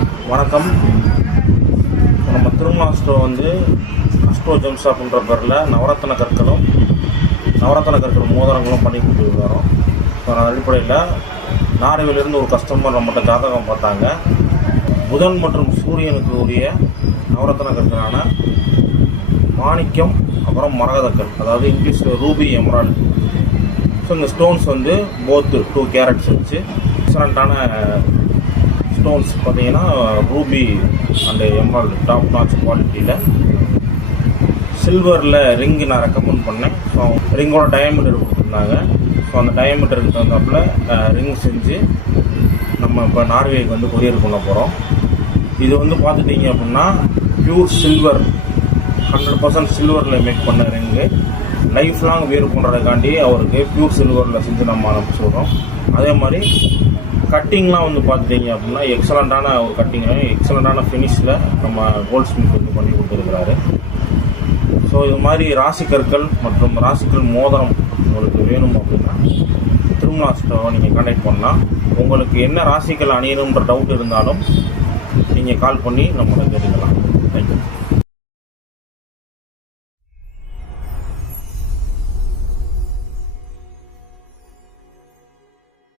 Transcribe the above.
வணக்கம். நம்ம திருமலா ஸ்டோர் வந்து அஸ்ட்ரோ ஜெம் ஷாப்ன்ற பேரில் நவரத்ன கற்கள் மோதிரங்களும் பண்ணி கொடுத்துட்டு வரோம். ஸோ அடிப்படையில் நார்வேலிருந்து ஒரு கஸ்டமர் நம்மகிட்ட ஜாதகம் பார்த்தாங்க. புதன் மற்றும் சூரியனுக்கு உரிய நவரத்ன கற்களான மாணிக்கம், அப்புறம் மரகதக்கல், அதாவது இங்கிலீஷில் ரூபி, எமரால்டு. ஸோ இந்த ஸ்டோன்ஸ் வந்து போத்து 2 கேரட்ஸ் வச்சு எக்ஸலண்ட்டான ஸ்டோன்ஸ் பார்த்தீங்கன்னா Ruby and Emerald top notch குவாலிட்டியில். சில்வரில் ரிங்கு நான் ரெக்கமெண்ட் பண்ணேன். ஸோ ரிங்கோட டயாமீட்டர் கொடுத்துருந்தாங்க. ஸோ அந்த டயாமீட்டருக்கு தகுந்தாப்பில் ரிங் செஞ்சு நம்ம இப்போ நார்வேக்கு வந்து கொரியர் பண்ண போகிறோம். இது வந்து பார்த்துட்டிங்க அப்படின்னா பியூர் சில்வர், 100% சில்வரில் மேக் பண்ண ரிங்கு. லைஃப் லாங் வேர் பண்ணுறதுக்காண்டி அவருக்கு பியூர் சில்வரில் செஞ்சு நம்ம அனுப்பிச்சி விட்றோம். அதே மாதிரி கட்டிங்லாம் வந்து பார்த்துட்டிங்க அப்படின்னா எக்ஸலண்ட்டான ஒரு கட்டிங்கு, எக்ஸலண்ட்டான ஃபினிஷில் நம்ம கோல்ட் ஸ்மித் வந்து பண்ணி கொடுத்துருக்குறாரு. ஸோ இது மாதிரி ராசிக்கற்கள் மற்றும் ராசிக்கல் மோதிரம் உங்களுக்கு வேணும் அப்படின்னா திருமலா ஸ்டோரை நீங்கள் கான்டாக்ட் பண்ணால், உங்களுக்கு என்ன ராசிக்கல் அணியணுன்ற டவுட் இருந்தாலும் நீங்கள் கால் பண்ணி நம்மளை கேட்டுக்கலாம். தேங்க்யூ.